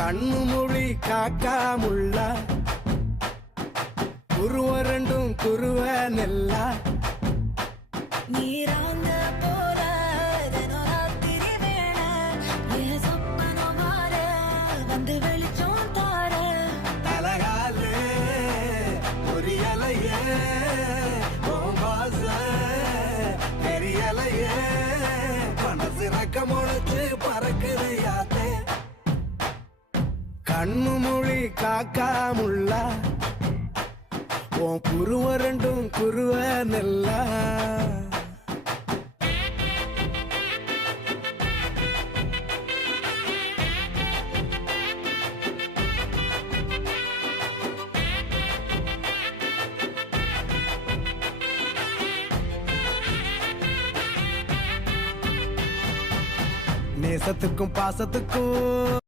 கண்ணு மொழி காக்காமுள்ள குருவ ரெண்டும் குருவ நெல்லா நீராங்க போல தினராத்திரி வேண என் சொப்பனம் மாற வந்து வெளிச்சம் தார தலகாலே பொரியலையே ஓம்பாச பெரியலையே மனசு ரக்க முளைச்சு பறக்குது யாத்தே கண்ணு மொழி காக்காமுள்ள உன் குருவ ரெண்டும் குருவ நெல்லா நேசத்துக்கும் பாசத்துக்கும்